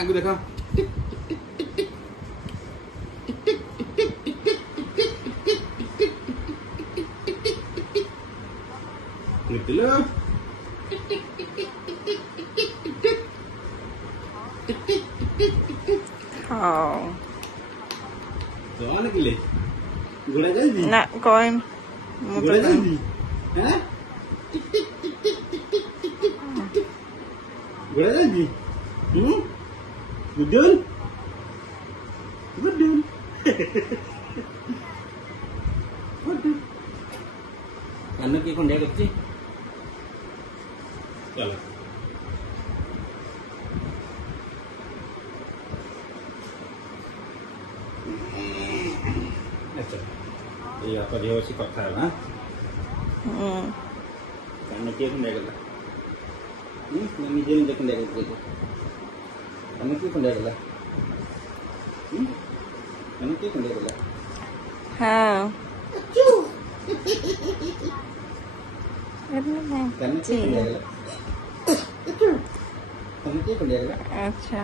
आगे देखो हाँ जवान किले घोड़ा जाएगी ना कोई घोड़ा जाएगी हैं घोड़ा जाएगी Guddan Guddan karena kita kondak kecil, kalau iya apa dia masih kotor lah, karena kita kondak lah, kami jadi kita kondak gitu, karena kita kondak lah, karena kita kondak lah, हाँ karena kita kondak lah, karena kita kondak lah, अच्छा